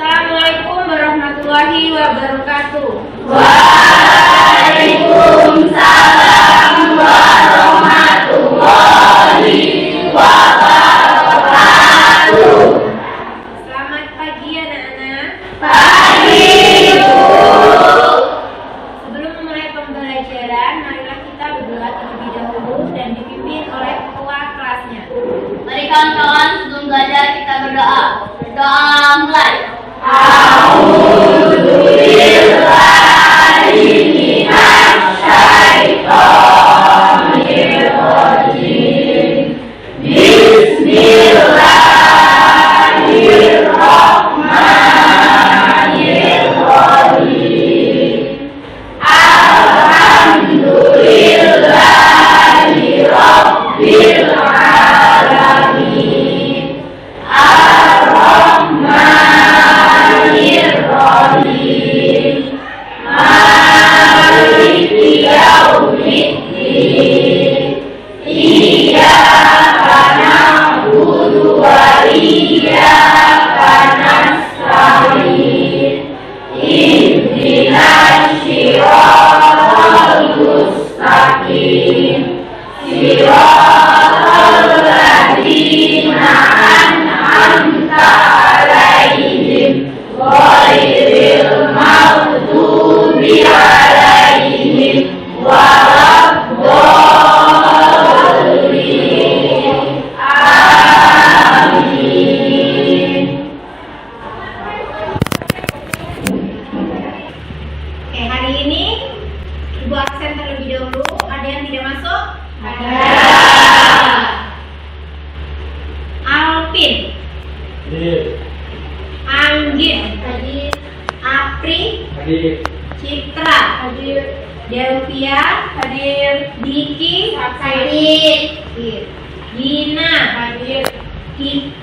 Assalamualaikum warahmatullahi wabarakatuh. Waalaikumsalam warahmatullahi wabarakatuh. Selamat pagi anak-anak. Pagi, Bu. Sebelum memulai pembelajaran, marilah kita berdoa terlebih dahulu dan dipimpin oleh ketua kelasnya. Mari kawan-kawan, sebelum belajar kita berdoa. Berdoa mulai. Citra hadir, Delvia hadir, Diki hadir, Dina hadir,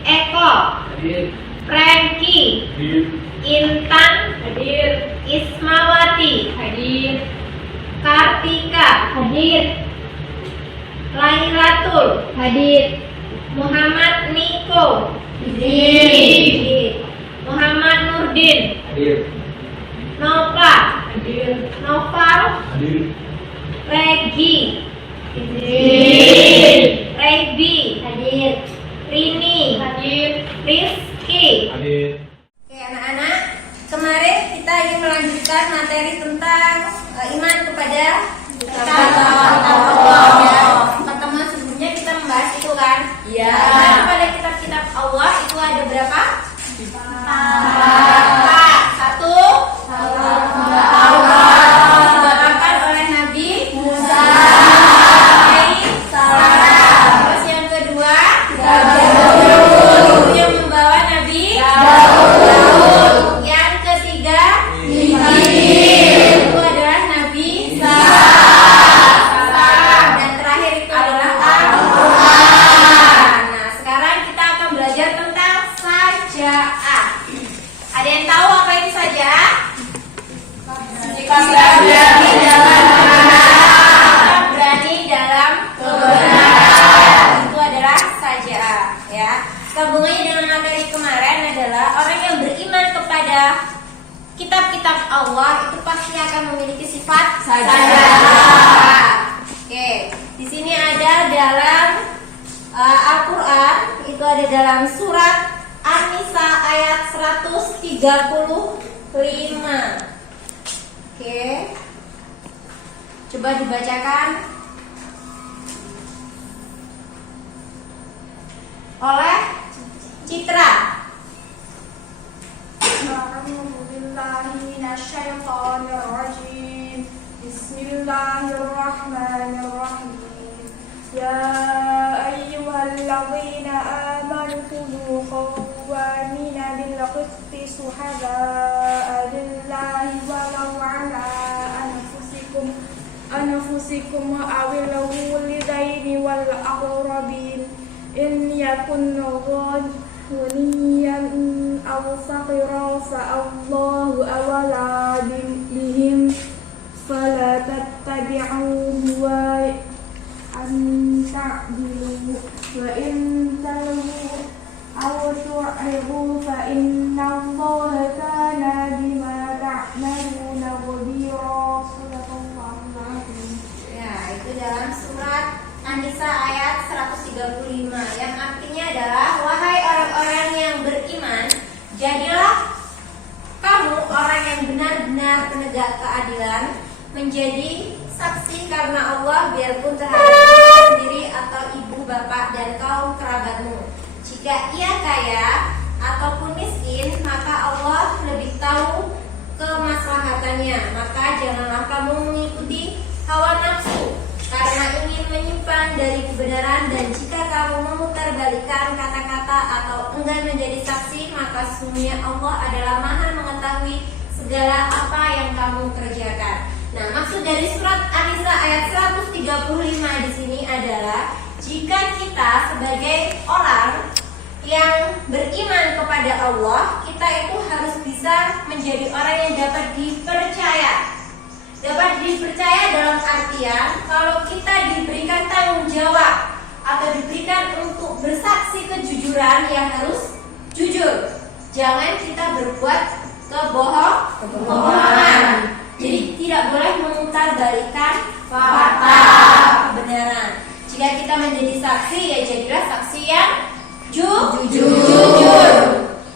Eko hadir, Franky hadir, Intan hadir, Ismawati hadir, Kartika hadir, Lailatul hadir, Muhammad Niko hadir, Muhammad Nurdin hadir, Nova hadir, Noval hadir, Regi hadir, Rebi hadir, Rini hadir, Rizky hadir. Oke anak-anak, kemarin kita ingin melanjutkan materi tentang iman kepada Allah. Pertemuan sebelumnya kita membahas itu kan? Iya. Iman kepada kitab-kitab Allah itu ada berapa? Satu. Dibawakan oleh Nabi Musa alaihissalam. Terus yang kedua, yang membawa Nabi Daud. Yang ketiga, itu adalah Nabi Saleh. Dan terakhir itu adalah Al-Quran. Nah, sekarang kita akan belajar tentang sajaah. Ada yang tahu apa itu sajaah? Berani dalam kebenaran. Itu adalah sajaah, ya. Hubungannya dengan materi kemarin adalah orang yang beriman kepada kitab-kitab Allah itu pasti akan memiliki sifat sajaah. Oke, di sini ada dalam Al-Quran, itu ada dalam surat An-Nisa ayat 135. Oke, coba dibacakan oleh Citra. Bismillahirrahmanirrahim. Ya ayyuhalladzina amanu kunu qawwamina bil qisti syuhada'a lillahi walau ala anfusikum wa awil walidaini wal aqrabin in yakun ghaniyan aw faqiran fa Allahu awla bihim fala tattabi'u wa an ta'dilu wa in talu أو تعرضوا فإن الله كان بما تعملون خبيرا. صدق الله العظيم. Ya, itu dalam surat An-Nisa ayat 135 yang artinya adalah wahai orang-orang yang beriman, jadilah kamu orang yang benar-benar penegak keadilan, menjadi saksi karena Allah biarpun terhadap diri sendiri atau ibu bapak dan kaum kerabatmu. Jika ia kaya ataupun miskin, maka Allah lebih tahu kemaslahatannya. Maka janganlah kamu mengikuti hawa nafsu karena ingin menyimpan dari kebenaran, dan jika kamu memutarbalikkan kata-kata atau enggan menjadi saksi, maka sesungguhnya Allah adalah Maha mengetahui segala apa yang kamu kerjakan. Nah, maksud dari surat An-Nisa ayat 135 di sini adalah jika kita sebagai orang yang beriman kepada Allah, kita itu harus bisa menjadi orang yang dapat dipercaya. Dapat dipercaya dalam artian kalau kita diberikan tanggung jawab atau diberikan untuk bersaksi kejujuran, yang harus jujur. Jangan kita berbuat kebohongan. Jadi tidak boleh memutarbalikkan fakta kebenaran. Jika kita menjadi saksi, ya jadilah saksi yang jujur,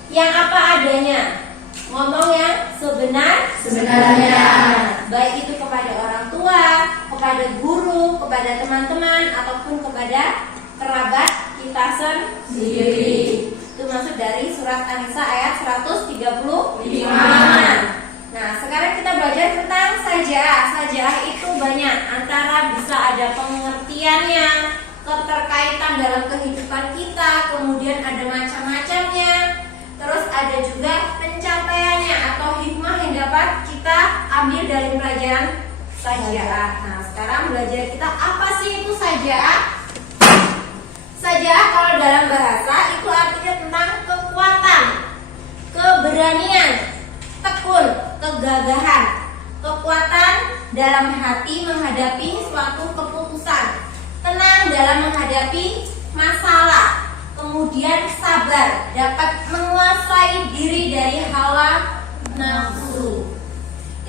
yang apa adanya, ngomong yang sebenarnya, baik itu kepada orang tua, kepada guru, kepada teman-teman, ataupun kepada kerabat kita sendiri. Itu maksud dari surat An-Nisa ayat 135. Nah, sekarang kita belajar tentang sajaah. Sajaah itu banyak, antara bisa ada pengertiannya, keterkaitan dalam kehidupan kita, kemudian ada macam-macamnya, terus ada juga pencapaiannya atau hikmah yang dapat kita ambil dari pelajaran sajaah. Nah, sekarang belajar kita apa sih itu sajaah? Sajaah kalau dalam bahasa itu artinya tentang kekuatan, keberanian, tekun, kegagahan, kekuatan dalam hati menghadapi suatu keputusan, tenang dalam menghadapi masalah, kemudian sabar, dapat menguasai diri dari hawa nafsu.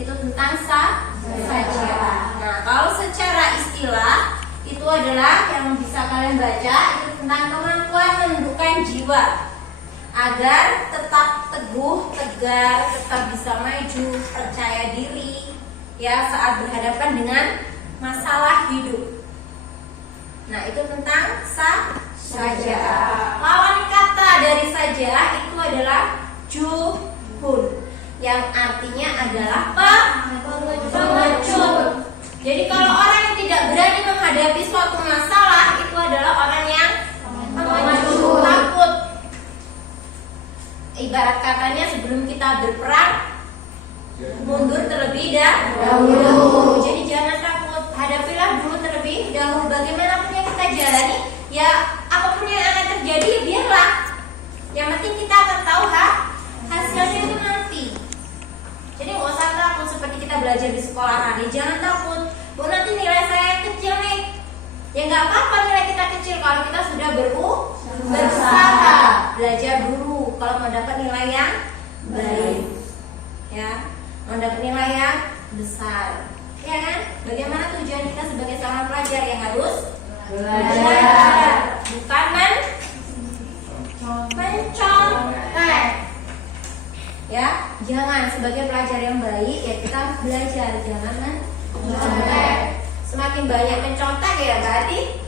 Itu tentang sajaah. Nah, kalau secara istilah itu adalah yang bisa kalian baca, itu tentang kemampuan menundukkan jiwa agar tetap teguh, tegar, tetap bisa maju, percaya diri ya saat berhadapan dengan masalah hidup. Nah, itu tentang sajaah. Lawan kata dari sajaah itu adalah juhud, yang artinya adalah pengecut. Jadi kalau orang yang tidak berani menghadapi suatu masalah, itu adalah orang yang pengecut, takut. Ibarat katanya sebelum kita berperang, mundur terlebih dahulu. Jadi jangan takut, hadapilah dulu terlebih dahulu. Bagaimanapun yang kita jalani, ya apapun yang akan terjadi, biarlah. Yang penting kita akan tahu hasilnya itu nanti. Jadi nggak usah takut seperti kita belajar di sekolah tadi. Jangan takut, bu nanti nilai saya kecil nih. Ya nggak apa-apa nilai kita kecil kalau kita sudah berusaha. Belajar dulu kalau mau dapat nilai yang baik, ya mau dapat nilai yang besar, ya kan? Bagaimana tujuan kita sebagai seorang pelajar? Ya harus belajar, bukan mencontek. Ya, jangan sebagai pelajar yang baik ya kita harus belajar, jangan mencontek. Semakin banyak mencontek ya berarti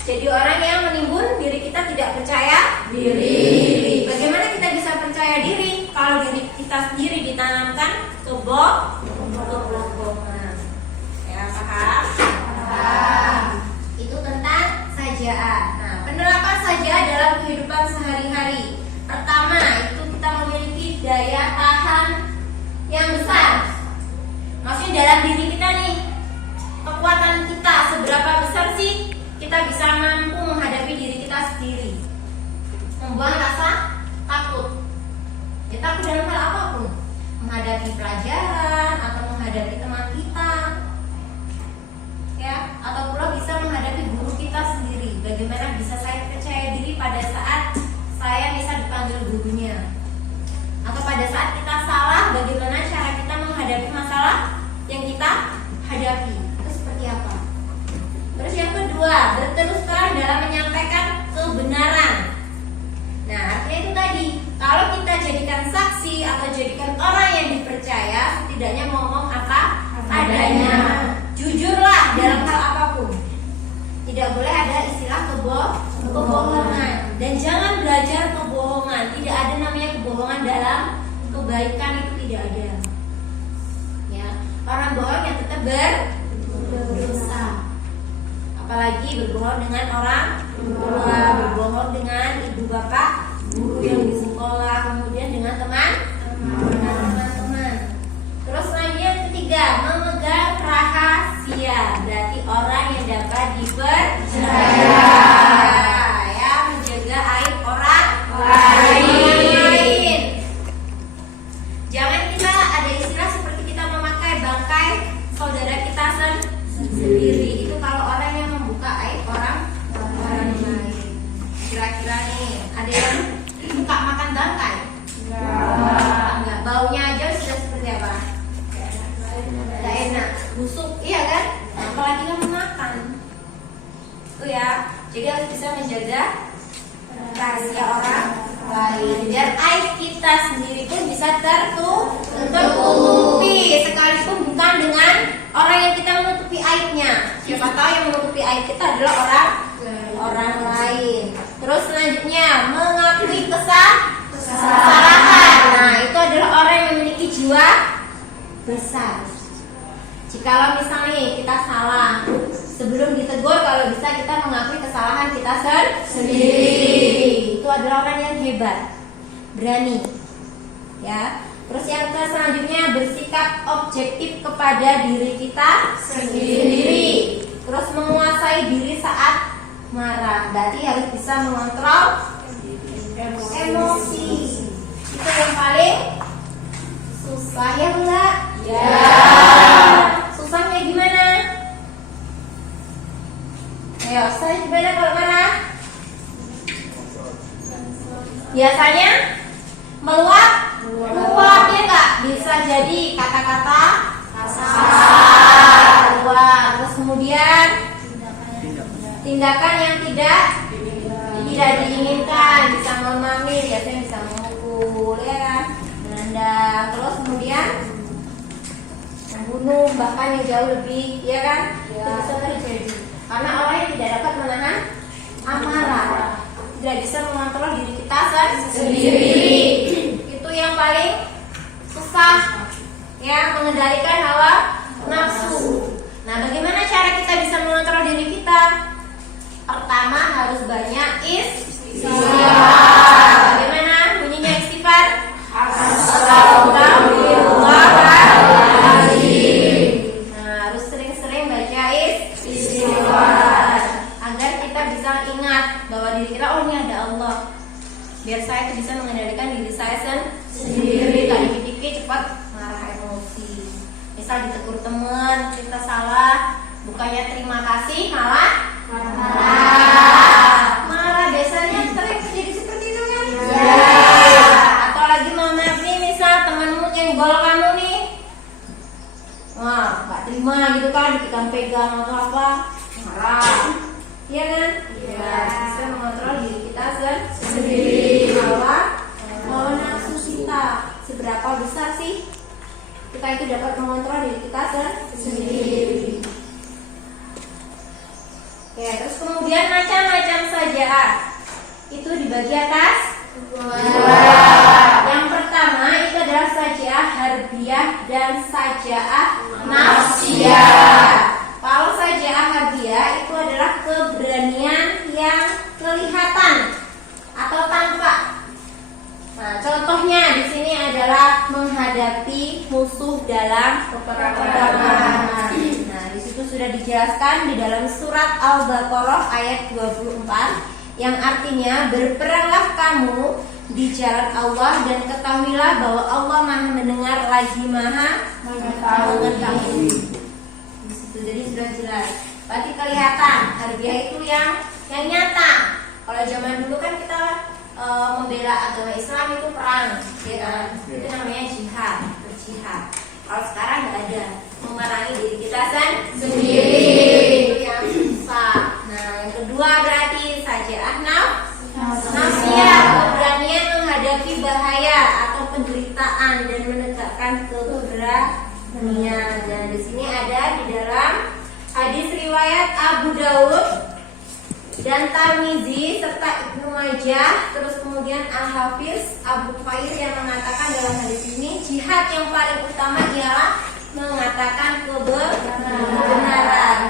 jadi orang yang menimbun diri kita tidak percaya diri. Bagaimana kita bisa percaya diri kalau diri kita sendiri ditanamkan kebohongan? Ya, paham? Itu tentang sajaah. Nah, penerapan sajaah dalam kehidupan sehari-hari. Pertama, itu kita memiliki daya tahan yang besar. Maksudnya dalam diri kita nih, kekuatan kita seberapa besar sih kita bisa mampu menghadapi diri kita sendiri, membuang rasa takut. Ya, takut dalam hal apapun, menghadapi pelajaran atau menghadapi teman kita, ya, atau pula bisa menghadapi guru kita sendiri. Bagaimana bisa saya percaya diri pada saat gurunya. Atau pada saat kita salah, bagaimana cara kita menghadapi masalah yang kita hadapi? Itu seperti apa? Terus yang kedua, berterus terang dalam menyampaikan kebenaran. Nah, artinya itu tadi, kalau kita jadikan saksi atau jadikan orang yang dipercaya, setidaknya ngomong apa adanya. Jujurlah dalam hal apapun. Tidak boleh ada istilah kebohongan. Dan jangan belajar kebohongan. Tidak ada namanya kebohongan dalam kebaikan, itu tidak ada. Ya, orang bohong yang tetap berdosa. Apalagi berbohong dengan orang tua, berbohong dengan ibu bapak, guru yang di sekolah, kemudian dengan teman-teman. Terus selanjutnya yang ketiga, memegang rahasia. Berarti orang yang dapat dipercaya, ya, menjaga aib orang lain. Jangan kita ada istilah seperti kita memakai bangkai saudara kita sendiri. Itu kalau orang yang membuka aib orang lain. Kira-kira nih, ada yang suka makan bangkai? Enggak. Baunya aja sudah seperti apa? Enggak enak, busuk, iya kan? Apalagi yang makan. Itu ya. Jadi harus bisa menjaga rahasia orang lain. Biar aib kita sendiri pun bisa tertutupi, sekalipun bukan dengan orang yang kita menutupi aibnya. Siapa tahu yang menutupi aib kita adalah orang lain. Terus selanjutnya, mengakui kesalahan. Nah, itu adalah orang yang memiliki jiwa besar. Jikalau misalnya kita salah, sebelum ditegur, kalau bisa kita mengakui kesalahan kita sendiri. Itu adalah orang yang hebat, berani. Ya. Terus yang selanjutnya, bersikap objektif kepada diri kita sendiri. Terus menguasai diri saat marah. Berarti harus bisa mengontrol emosi. Itu yang paling susah, ya enggak? Ya. Susahnya gimana? Ayo, susahnya gimana kalau marah? Biasanya meluap, ya enggak? Bisa jadi kata-kata kasar, terus kemudian tindakan yang tidak diinginkan, bisa memanggil, biasanya bisa memukul, ya kan, menendang, terus kemudian membunuh, bahkan yang jauh lebih, ya kan, itu bisa terjadi karena orang yang tidak dapat menahan amarah, tidak bisa mengontrol diri kita sendiri. Itu yang paling susah, ya, mengendalikan hawa nafsu. Nah, bagaimana cara kita bisa mengontrol diri kita? Pertama, harus banyak istighfar. Bagaimana bunyinya istighfar? Astagfirullahaladzim. Nah, harus sering-sering baca istighfar agar kita bisa ingat bahwa diri kita, oh, ini ada Allah. Biar saya itu bisa mengendalikan diri saya sendiri. Tadi dikit cepat marah emosi. Misal ditegur teman, kita salah, bukannya terima kasih, malah marah. Biasanya sering terjadi seperti itu kan? Ya. Atau lagi mau maaf nih, misal temanmu nyenggol kamu nih, wah, gak terima gitu kan, dipegang atau apa, marah, iya kan? Iya. Bisa mengontrol diri kita sendiri. Hawa nafsu kita seberapa besar sih kita itu dapat mengontrol diri kita sendiri. Oke, terus kemudian macam-macam saja'ah itu dibagi atas dua. Yang pertama itu adalah saja'ah harbiah dan saja'ah nafsiyah. Kalau saja'ah harbiah itu adalah keberanian yang kelihatan atau tampak. Nah, contohnya di sini adalah menghadapi musuh dalam peperangan. Nah, di situ sudah dijelaskan di dalam surat Al-Baqarah ayat 24 yang artinya, berperanglah kamu di jalan Allah dan ketahuilah bahwa Allah Maha mendengar lagi Maha mengetahui. Di situ jadi sudah jelas. Berarti kelihatan, harbiah itu yang nyata. Kalau zaman dulu kan kita membela agama Islam itu perang, ya kan? Itu namanya jihad, berjihad. Kalau sekarang nggak ada, memerangi diri kita sendiri, itu yang susah. Nah, yang kedua berarti saja nafsiyah, keberanian menghadapi bahaya atau penderitaan dan menegakkan keberanian. Dan di sini ada di dalam hadis riwayat Abu Daud dan Tirmizi serta Ibnu Majah, terus kemudian Al-Hafiz Abu Khair yang mengatakan dalam hadis ini jihad yang paling utama ialah mengatakan kebenaran,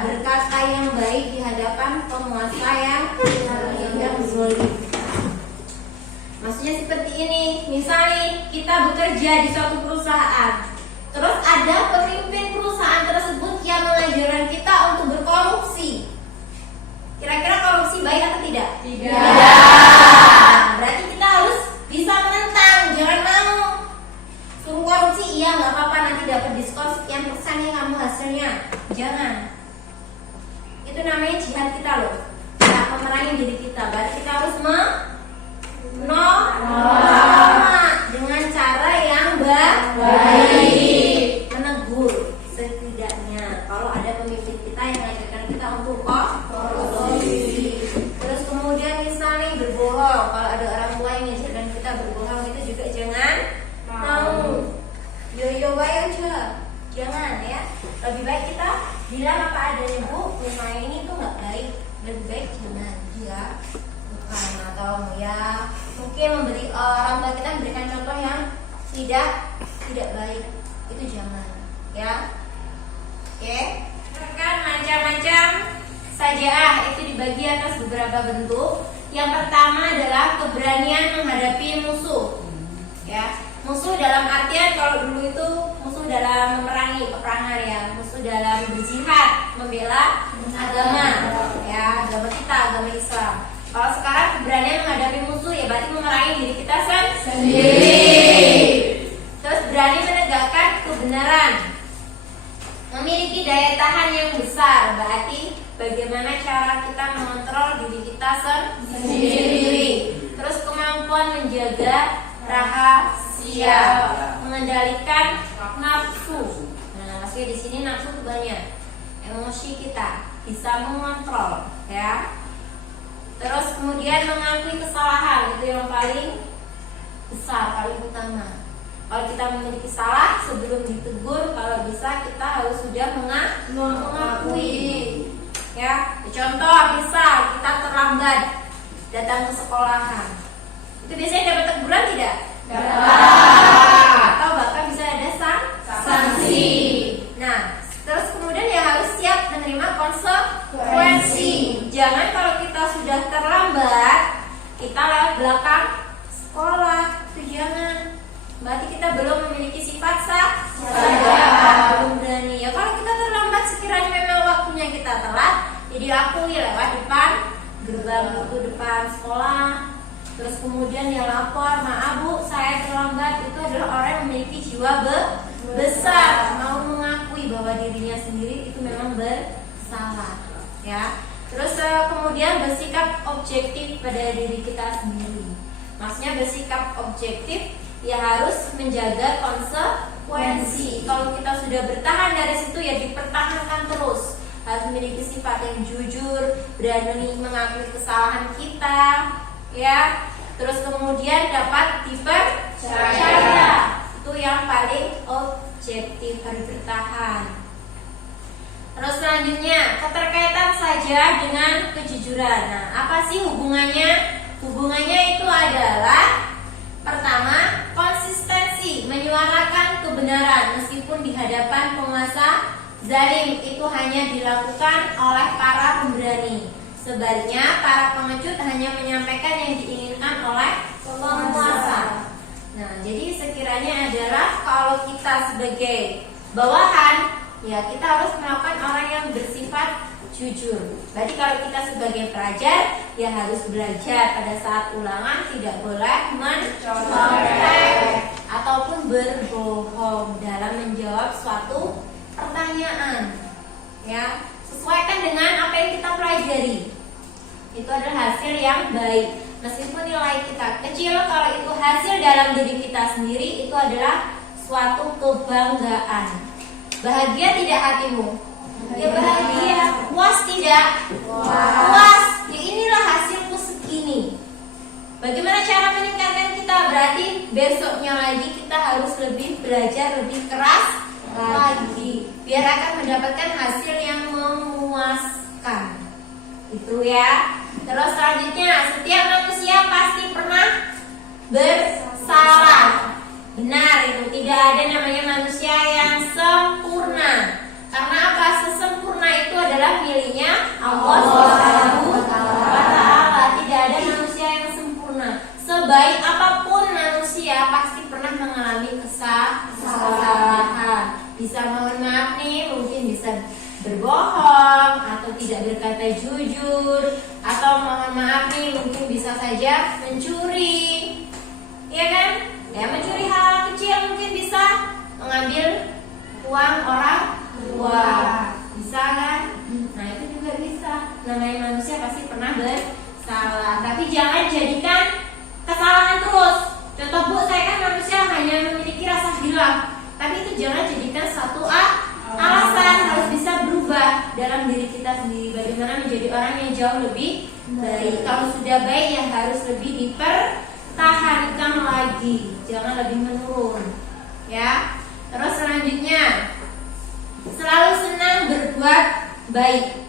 berkata yang baik di hadapan penguasa yang zalim. Maksudnya seperti ini, misalnya kita bekerja di suatu perusahaan, terus ada pemimpin perusahaan tersebut yang mengajarkan kita untuk berkorupsi. Kira-kira korupsi baik atau tidak? Tidak. Berarti kita harus bisa menentang, jangan mau. Suruh korupsi, iya nggak apa-apa, nanti dapat diskon sekian persen ya kamu hasilnya. Jangan. Itu namanya jihad kita loh. Kita memerangi diri kita. Berarti kita harus dengan cara yang baik, menegur setidaknya. Kalau ada pemimpin kita yang mengajarkan kita untuk korupsi, terus kemudian misalnya berbohong. Kalau ada orang tua yang mengajarkan kita berbohong, itu juga jangan mau. Yo aja, jangan ya. Lebih baik kita bilang apa adanya, Bu, rumah ini tuh nggak baik. Lebih baik jangan ya. Bukan, atau ya mungkin memberi orang tua kita memberikan contoh yang tidak baik, itu jangan ya. Oke, kan macam-macam sajaah itu dibagi atas beberapa bentuk. Yang pertama adalah keberanian menghadapi musuh, ya. Musuh dalam artian kalau dulu itu musuh dalam memerangi peperangan ya, musuh dalam berjihad membela agama ya, agama kita, agama Islam. Kalau sekarang keberanian menghadapi musuh ya berarti memerangi diri kita sendiri. Terus berani menegakkan kebenaran, memiliki daya tahan yang besar, berarti bagaimana cara kita mengontrol diri kita sendiri. Terus kemampuan menjaga rahasia, mengendalikan nafsu. Nah, maksudnya di sini nafsu itu banyak, emosi kita bisa mengontrol, ya. Terus kemudian mengakui kesalahan, itu yang paling besar, paling utama. Kalau kita memiliki salah, sebelum ditegur, kalau bisa kita harus sudah mengakui. Ya, contoh misal kita terlambat datang ke sekolahan, itu biasanya dapat teguran tidak? Atau bahkan bisa ada sanksi. Nah, terus kemudian ya harus siap menerima konsekuensi. Jangan kalau kita sudah terlambat, kita lewat belakang sekolah, itu jangan. Berarti kita belum memiliki sifat belum berani. Ya kalau kita terlambat sekiranya memang waktunya kita telat, jadi diakui lewat depan gerbang itu, depan sekolah. Terus kemudian dia lapor, maaf Bu, saya terlambat. Itu adalah orang yang memiliki jiwa besar, mau mengakui bahwa dirinya sendiri itu memang bersalah, ya. Terus kemudian bersikap objektif pada diri kita sendiri. Maksudnya bersikap objektif ya harus menjaga konsekuensi. Kalau kita sudah bertahan dari situ ya dipertahankan terus. Harus memiliki sifat yang jujur, berani mengakui kesalahan kita, ya. Terus kemudian dapat dipercaya. Itu yang paling objektif, harus bertahan. Terus selanjutnya keterkaitan saja dengan kejujuran. Nah, apa sih hubungannya? Hubungannya itu adalah pertama, konsistensi menyuarakan kebenaran meskipun di hadapan penguasa zalim. Itu hanya dilakukan oleh para pemberani. Sebaliknya para pengecut hanya menyampaikan yang diinginkan oleh penguasa. Nah, jadi sekiranya adalah kalau kita sebagai bawahan, ya kita harus melakukan orang yang bersifat jujur. Berarti kalau kita sebagai pelajar, ya harus belajar pada saat ulangan tidak boleh mencontek ataupun berbohong dalam menjawab suatu pertanyaan. Ya, sesuaikan dengan apa yang kita pelajari. Itu adalah hasil yang baik. Meskipun nilai kita kecil, kalau itu hasil dalam diri kita sendiri, itu adalah suatu kebanggaan. Bahagia tidak hatimu? Ya bahagia. Puas tidak? Puas. Ya inilah hasilku segini. Bagaimana cara meningkatkan kita? Berarti besoknya lagi kita harus lebih belajar, lebih keras lagi, biar akan mendapatkan hasil yang memuaskan. Itu ya. Terus selanjutnya, setiap manusia pasti pernah bersalah. Benar itu, tidak ada namanya manusia yang sempurna. Karena apa? Sesempurna itu adalah miliknya Allah Subhanahu wa Ta'ala. Tidak ada manusia yang sempurna. Sebaik apapun manusia pasti pernah mengalami kesalahan. Bisa mohon maaf nih, mungkin bisa berbohong atau tidak berkata jujur, atau mohon maaf nih mungkin bisa saja mencuri, ya kan? Ya, mencuri hal kecil, mungkin bisa mengambil uang orang tua, bisa kan? Nah itu juga bisa. Namanya manusia pasti pernah bersalah, tapi jangan jadikan kesalahan terus. Contoh, Bu, saya kan manusia hanya memiliki rasa hilang, tapi itu jangan jadikan satu alasan. Harus bisa berubah dalam diri kita sendiri. Bagaimana menjadi orang yang jauh lebih baik. Kalau sudah baik, ya harus lebih dipertahankan lagi, jangan lebih menurun, ya. Terus selanjutnya, selalu senang berbuat baik.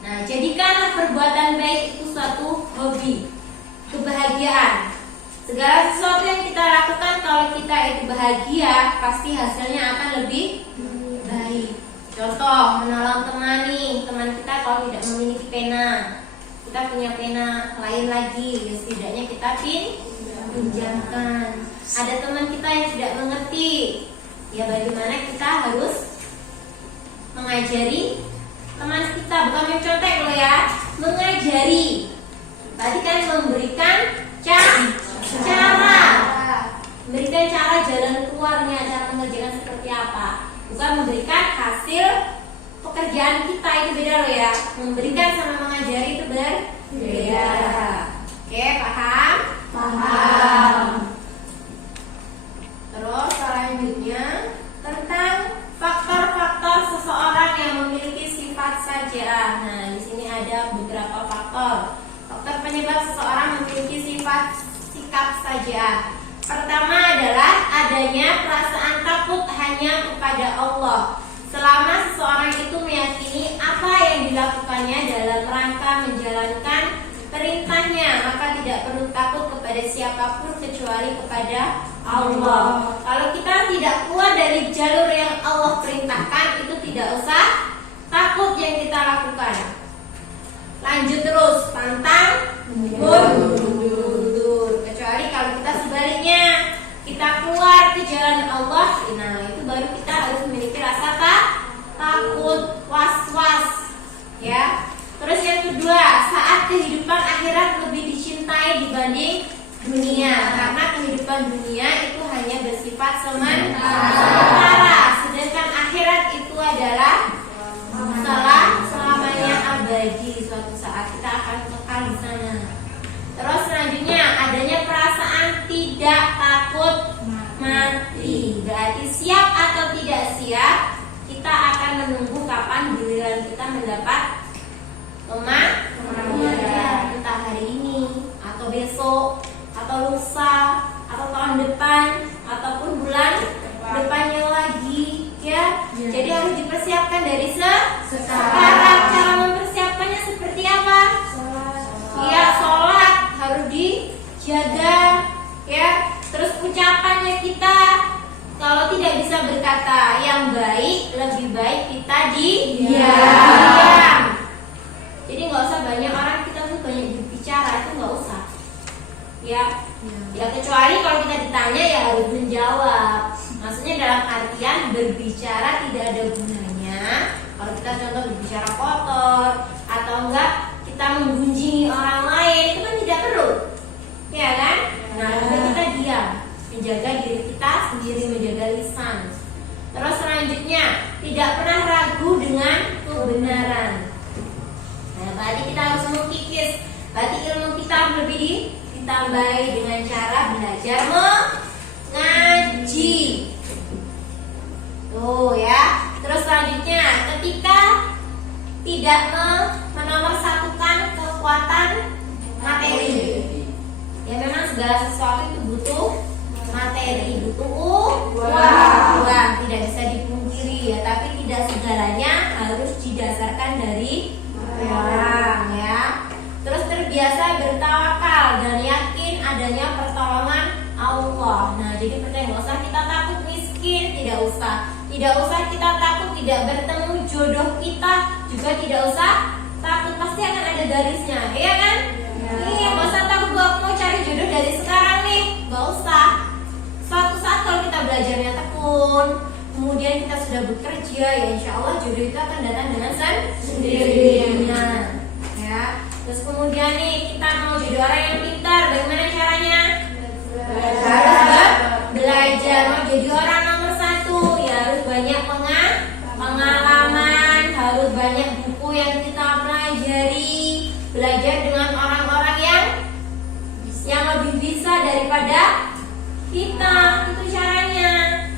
Nah, jadikanlah perbuatan baik itu suatu hobi, kebahagiaan. Segala sesuatu yang kita lakukan, kalau kita itu bahagia, pasti hasilnya akan lebih baik. Contoh, menolong teman nih, teman kita kalau tidak memiliki pena, kita punya pena lain lagi, ya setidaknya kita pinjamkan. Ada teman kita yang tidak mengerti, ya bagaimana kita harus mengajari teman kita, bukan mencontek loh ya, mengajari. Tadi kan memberikan memberikan cara jalan keluarnya, cara mengerjakan seperti apa, bukan memberikan hasil pekerjaan kita. Itu beda loh ya, memberikan sama mengajari itu berbeda. Oke, paham? Paham. Terus selanjutnya tentang faktor-faktor seseorang yang memiliki sifat saja'ah. Nah, di sini ada beberapa faktor. Faktor penyebab seseorang memiliki sikap saja'ah. Pertama adalah adanya perasaan takut hanya kepada Allah. Selama seseorang itu meyakini apa yang dilakukannya dalam rangka menjalankan perintahnya, maka tidak perlu takut kepada siapapun kecuali kepada Allah. Kalau kita tidak keluar dari jalur yang Allah perintahkan, itu tidak usah takut yang kita lakukan. Lanjut terus, pantang mundur. Kecuali kalau kita sebaliknya, kita keluar ke jalan Allah, nah itu baru kita harus memiliki rasa takut, was-was, ya. Terus yang kedua, saat kehidupan akhirat lebih dicintai dibanding dunia, karena kehidupan dunia itu hanya bersifat sementara, sedangkan akhirat itu adalah selamanya abadi. Suatu saat kita akan kekal di sana. Terus selanjutnya adanya perasaan tidak takut mati. Berarti siap atau tidak siap, kita akan menunggu kapan giliran kita mendapat kematian. Entah hari ini atau besok atau lusa atau tahun depan ataupun bulan depannya lagi, ya. Jadi harus dipersiapkan dari sekarang. Cara mempersiapkannya seperti apa? Ya, sholat harus dijaga, ya. Terus ucapannya kita, kalau tidak bisa berkata yang baik, lebih baik kita diam. Jadi nggak usah banyak orang, kita tuh banyak berbicara, itu nggak usah, ya. Ya kecuali kalau kita ditanya ya harus menjawab. Maksudnya dalam artian berbicara tidak ada gunanya kalau kita contoh berbicara kotor atau enggak kita menggunjingi orang lain, itu kan tidak perlu, ya kan? Nah, kita diam, menjaga diri kita sendiri, menjaga lisan. Terus selanjutnya, tidak pernah ragu dengan kebenaran. Nah, berarti kita harus mengkikis. Berarti ilmu kita lebih ditambahi dengan cara belajar mengaji. Tuh ya. Terus selanjutnya, ketika tidak menomorsatukan kekuatan materi. Ya memang segala sesuatu itu butuh materi, butuh uang, tidak bisa dipungkiri ya. Tapi tidak segalanya harus didasarkan dari uang ya. Terus terbiasa bertawakal dan yakin adanya pertolongan Allah. Nah jadi nggak usah kita takut miskin, tidak usah kita takut tidak bertemu jodoh kita, juga tidak usah takut, pasti akan ada garisnya, iya kan? Iya, nggak usah takut bahwa mau cari jodoh dari sekarang nih, nggak usah. Suatu saat kalau kita belajarnya tekun, kemudian kita sudah bekerja, ya insya Allah jodoh itu akan datang dengan sendirinya. Ya, terus kemudian nih kita mau jadi orang yang pintar, bagaimana caranya? Harus belajar. Mau jadi orang nomor 1, ya harus banyak pengalaman, harus banyak buku yang kita pelajari, belajar dengan orang-orang yang lebih bisa daripada kita. Itu caranya.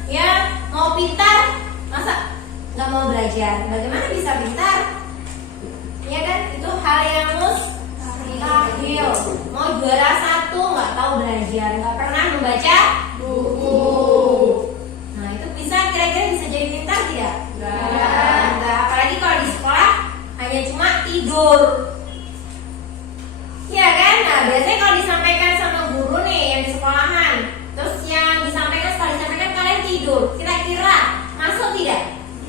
Ya, mau pintar, masa nggak mau belajar? Bagaimana bisa pintar? Ya kan, itu hal yang mustahil. Mau juara 1 nggak tahu belajar, nggak pernah membaca buku. Nah itu kira-kira bisa jadi pintar tidak? Enggak. Apalagi kalau di sekolah hanya cuma tidur. Ya kan? Nah biasanya kalau disampaikan sama guru nih yang di sekolahan, terus yang disampaikan setelah disampaikan kalian tidur, kira-kira masuk tidak?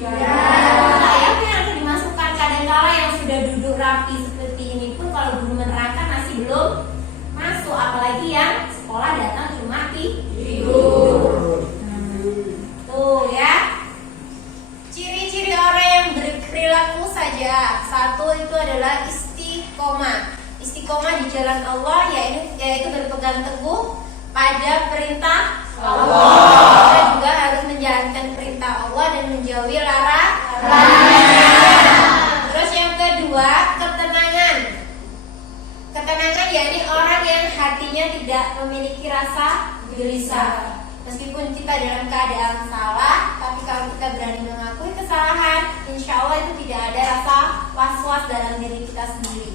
Nah, ya kan harus dimasukkan. Kadang-kala yang sudah duduk rapi seperti ini pun kalau guru menerangkan masih belum masuk, apalagi yang sekolah datang cuma tidur. Tuh ya. Ciri-ciri orang yang berperilaku saja. 1 itu adalah istiqomah. Istiqomah di jalan Allah yaitu berpegang teguh pada perintah Allah. Kita juga harus menjalankan perintah Allah dan menjauhi larangannya. Terus yang kedua, ketenangan. Ketenangan yakni orang yang hatinya tidak memiliki rasa gelisah. Meskipun kita dalam keadaan salah, tapi kalau kita berani mengakui kesalahan, insya Allah itu tidak ada rasa was-was dalam diri kita sendiri.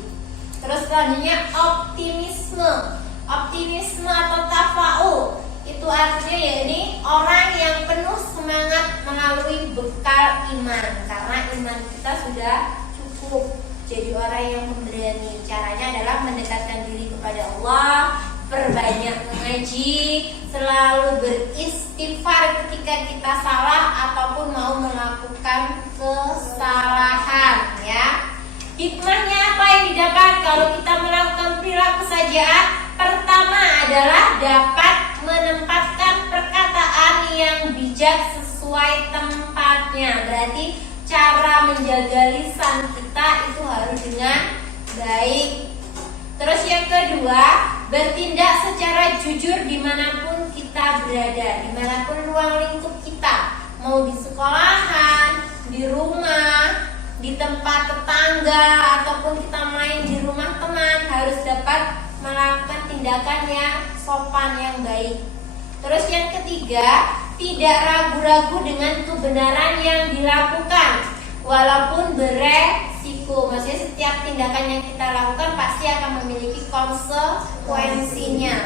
Terus selanjutnya optimisme. Optimisme atau tafa'ul itu artinya yakni orang yang penuh semangat melalui bekal iman, karena iman kita sudah cukup. Jadi orang yang pemberani, caranya adalah mendekatkan diri kepada Allah, perbanyak mengaji, selalu beristighfar ketika kita salah ataupun mau melakukan kesalahan ya. Hikmahnya apa yang didapat kalau kita melakukan perilaku saja? Pertama adalah dapat menempatkan perkataan yang bijak sesuai tempatnya. Berarti cara menjaga lisan kita itu harus dengan baik. Terus yang kedua, bertindak secara jujur dimanapun kita berada, dimanapun ruang lingkup kita, mau di sekolahan, di rumah, di tempat tetangga, ataupun kita main di rumah teman, harus dapat melakukan tindakan yang sopan, yang baik. Terus yang ketiga, tidak ragu-ragu dengan kebenaran yang dilakukan, walaupun beresiko. Maksudnya setiap tindakan yang kita lakukan pasti akan memiliki konsekuensinya.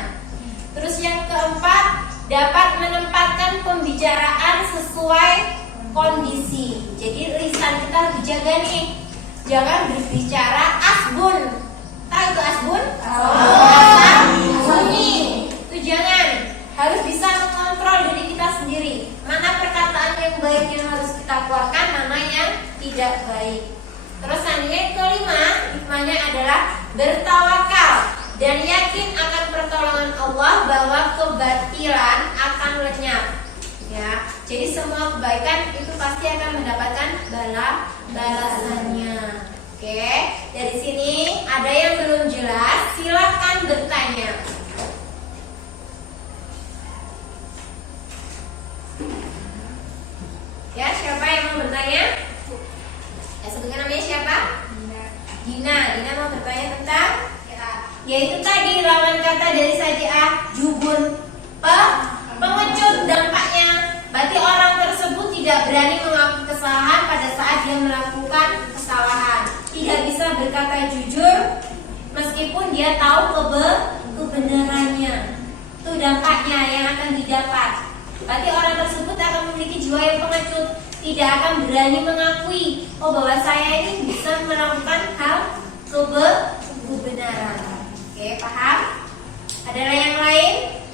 Terus yang keempat, dapat menempatkan pembicaraan sesuai kondisi. Jadi lisan kita harus dijaga nih. Jangan berbicara asbun. Tahu itu asbun? Bunyi. Itu jangan. Harus bisa mengontrol diri kita sendiri. Mana perkataan yang baik yang harus kita keluarkan, mana yang tidak baik. Terus yang kelima, hikmahnya adalah bertawakal dan yakin akan pertolongan Allah, bahwa kebatilan akan lenyap. Ya, jadi semua kebaikan itu pasti akan mendapatkan balasannya. Oke, dari sini ada yang belum jelas, silakan bertanya. Ya, siapa yang mau bertanya? Ya, sebutkan namanya siapa? Dina. Dina mau bertanya tentang yaitu tadi lawan kata dari berani mengakui kesalahan pada saat dia melakukan kesalahan. Tidak bisa berkata jujur meskipun dia tahu kebenarannya. Itu dampaknya yang akan didapat. Berarti orang tersebut akan memiliki jiwa yang pengecut, tidak akan berani mengakui bahwa saya ini bisa melakukan hal kebenaran. Oke, paham? Ada yang lain?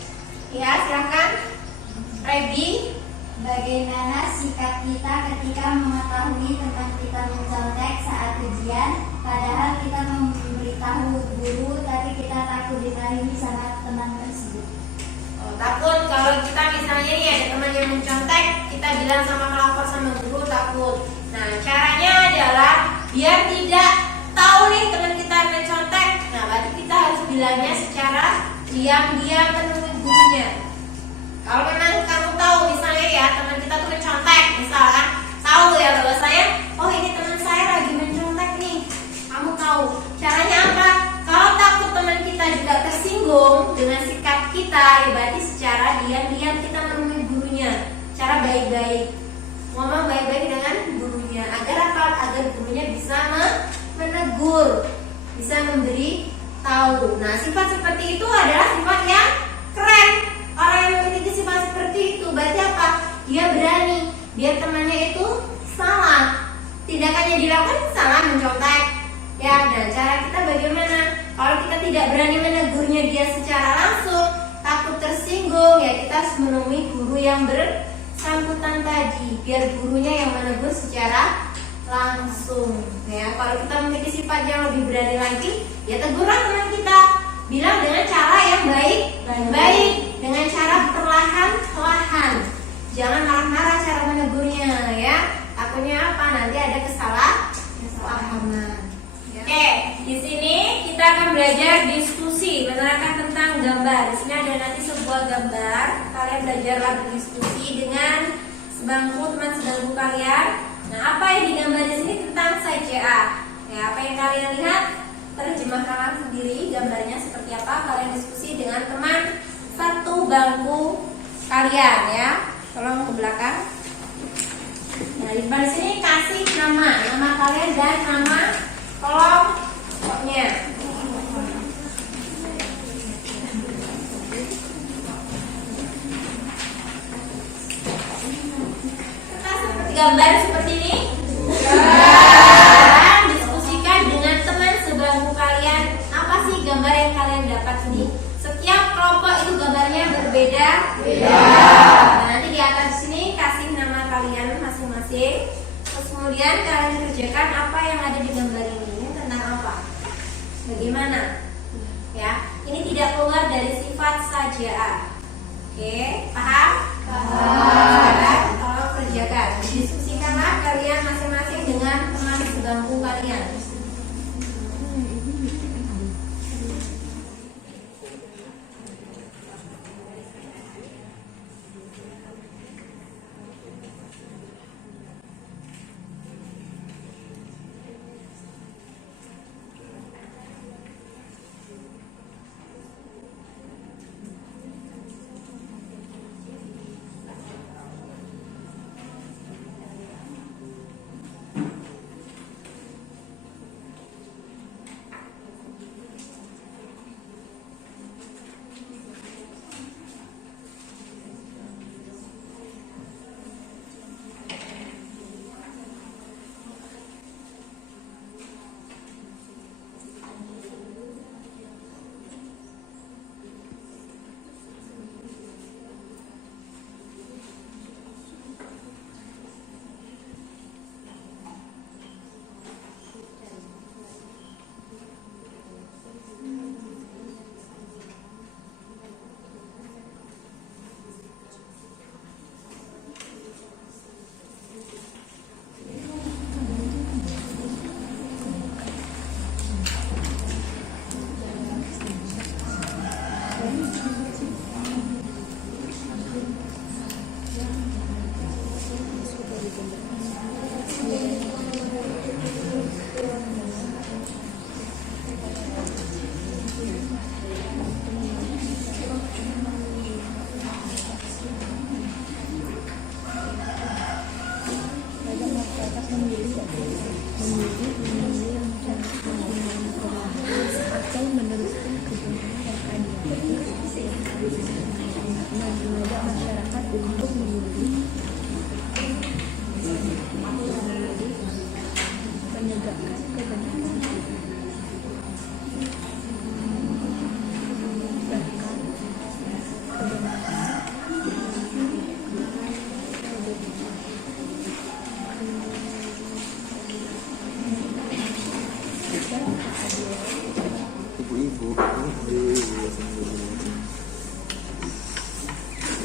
Ya, silakan. Rebi. Bagaimana sikap kita ketika mengetahui teman kita mencontek saat ujian, padahal kita memberitahu guru, tapi kita takut dimarahi sama teman tersebut? Takut kalau kita misalnya nih ada teman yang mencontek, kita bilang sama melapor sama guru, takut. Nah, caranya adalah biar tidak tahu nih teman kita mencontek. Nah, berarti kita harus bilangnya secara diam-diam menemui gurunya. Kalau memang kamu tahu misalnya ya teman kita tuh mencontek, misalkan tahu ya bahwa saya, oh ini teman saya lagi mencontek nih. Kamu tahu caranya apa? Kalau takut teman kita juga tersinggung dengan sikap kita, ya berarti secara diam-diam kita menemui gurunya. Cara baik-baik, ngomong baik-baik dengan gurunya agar apa? Agar gurunya bisa menegur, bisa memberi tahu. Nah, sifat seperti itu adalah sifat yang keren. Orang yang memiliki sifat seperti itu berarti apa? Dia berani biar temannya itu salah. Tindakannya dilakukan salah, mencontek. Ya, dan cara kita bagaimana? Kalau kita tidak berani menegurnya dia secara langsung, takut tersinggung, ya kita harus menemui guru yang bersangkutan tadi, biar gurunya yang menegur secara langsung. Ya, kalau kita memiliki sifat yang lebih berani lagi, ya tegurlah teman kita. Bilang dengan cara yang baik, dengan cara perlahan-lahan. Jangan marah-marah cara menegurnya, ya. Takutnya apa? Nanti ada kesalahpahaman. Ya. Oke, di sini kita akan belajar diskusi, menerangkan tentang gambar. Di sini ada nanti sebuah gambar. Kalian belajarlah berdiskusi dengan teman sebangku kalian. Nah, apa yang digambar di sini tentang SAJA? Ya, apa yang kalian lihat? Terjemahkan sendiri gambarnya seperti apa. Kalian diskusi dengan teman satu bangku kalian, ya. Tolong ke belakang. Nah, di depan sini kasih nama kalian dan nama kelompoknya. Kita seperti gambar seperti ini. Diskusikan dengan teman sebangku kalian. Apa sih gambar yang kalian dapat ini? Setiap kelompok itu gambarnya berbeda. Nah, nanti di atas sini kasih nama kalian masing-masing. Terus kemudian kalian kerjakan apa yang ada di gambar ini. Ini tentang apa? Bagaimana? Ya, ini tidak keluar dari sifat SAJA. Oke, paham? Paham. Tolong kerjakan. Diskusikanlah kalian masing-masing dengan teman sebangku kalian.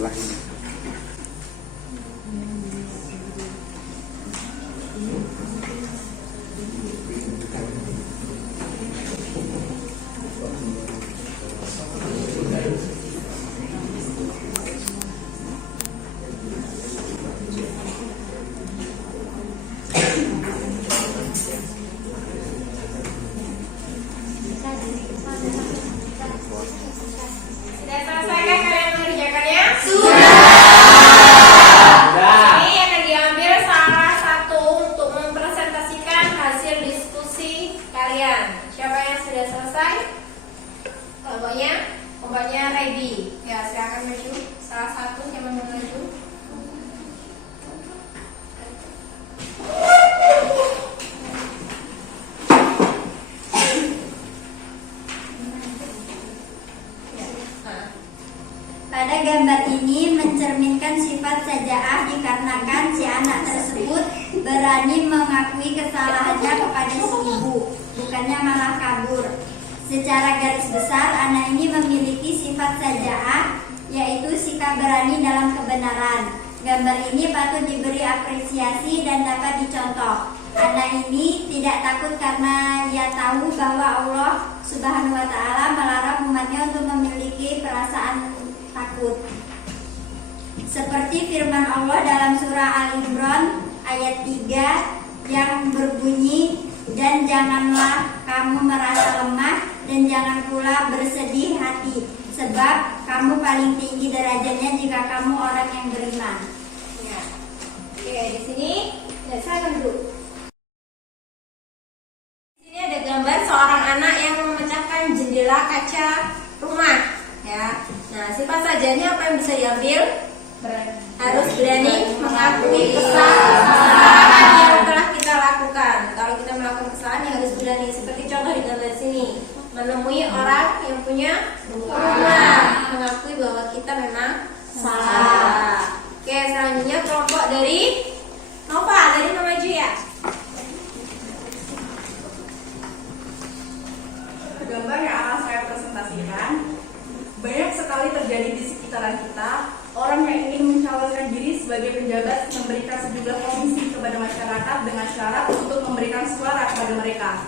setelah ini. Sudah selesai kalian mengerjakannya? Ini akan diambil salah satu untuk mempresentasikan hasil diskusi kalian. Siapa yang sudah selesai? Kelompoknya ready. Ya, silakan maju. Salah satu yang mau maju. Pada gambar ini mencerminkan sifat sajaah dikarenakan si anak tersebut berani mengakui kesalahannya kepada si ibu, bukannya malah kabur. Secara garis besar, anak ini memiliki sifat sajaah, yaitu sikap berani dalam kebenaran. Gambar ini patut diberi apresiasi dan dapat dicontoh. Anak ini tidak takut karena ia tahu bahwa Allah Subhanahu wa Ta'ala melarang umatnya untuk memiliki perasaan takut. Seperti firman Allah dalam surah Al-Imran ayat 3 yang berbunyi, dan janganlah kamu merasa lemah dan jangan pula bersedih hati, sebab kamu paling tinggi derajatnya jika kamu orang yang beriman. Ya. Oke, di sini saya duduk. Di sini ada gambar seorang anak yang memecahkan jendela kaca rumah. Ya. Nah, sifat sajanya apa yang bisa diambil? Harus berani mengakui kesalahan yang telah kita lakukan. Kalau kita melakukan kesalahan, yang harus berani. Seperti contoh di gambar sini, menemui orang yang punya rumah, mengakui bahwa kita memang salah. Oke, selanjutnya kelompok dari Nova, dari maju ya. Gambar yang akan saya presentasikan, banyak sekali terjadi di sekitaran kita orang yang ingin mencalonkan diri sebagai penjabat, memberikan sejumlah komisi kepada masyarakat dengan syarat untuk memberikan suara kepada mereka.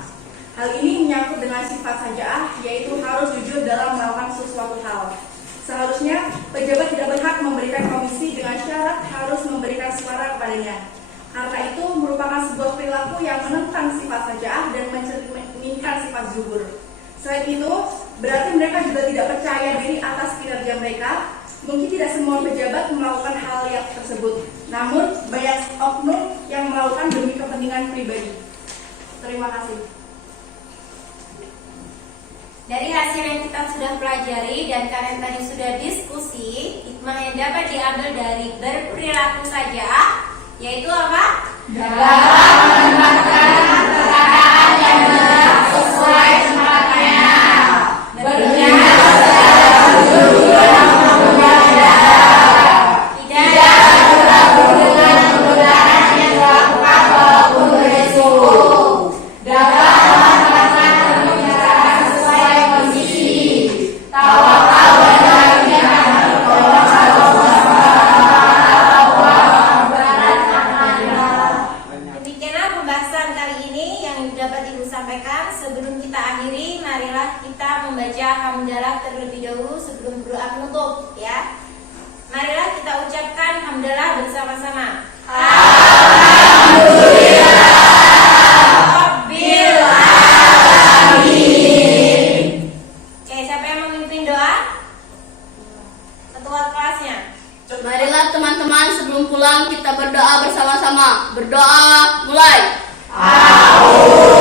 Hal ini menyangkut dengan sifat sajaah, yaitu harus jujur dalam melakukan sesuatu hal. Seharusnya pejabat tidak berhak memberikan komisi dengan syarat harus memberikan suara kepadanya. Karena itu merupakan sebuah perilaku yang menentang sifat sajaah dan mencerminkan sifat zuhur. Selain itu, berarti mereka juga tidak percaya diri atas kinerja mereka. Mungkin tidak semua pejabat melakukan hal yang tersebut, namun banyak oknum yang melakukan demi kepentingan pribadi. Terima kasih. Dari hasil yang kita sudah pelajari dan kalian tadi sudah diskusi, hikmah yang dapat diambil dari berperilaku saja, yaitu apa? Dalam menempatkan keadaan yang benar sesuai tempatnya, berbicara secara jujur dan tidak ragu dengan kebenaran yang dilakukan walaupun beresiko, dapat menempatkan pembicaraan sesuai kondisi, tawakal dan yakin bahwa Allah Demikianlah pembahasan kali ini yang dapat Ibu sampaikan. Sebelum kita akhiri, marilah kita membaca hamdalah terlebih dahulu sebelum berdoa penutup, ya. Marilah kita ucapkan hamdalah bersama-sama. Alhamdulillah Rabbil Alamin. Oke, siapa yang memimpin doa? Ketua kelasnya. Marilah teman-teman sebelum pulang kita berdoa bersama-sama. Berdoa mulai. A'udzubillahi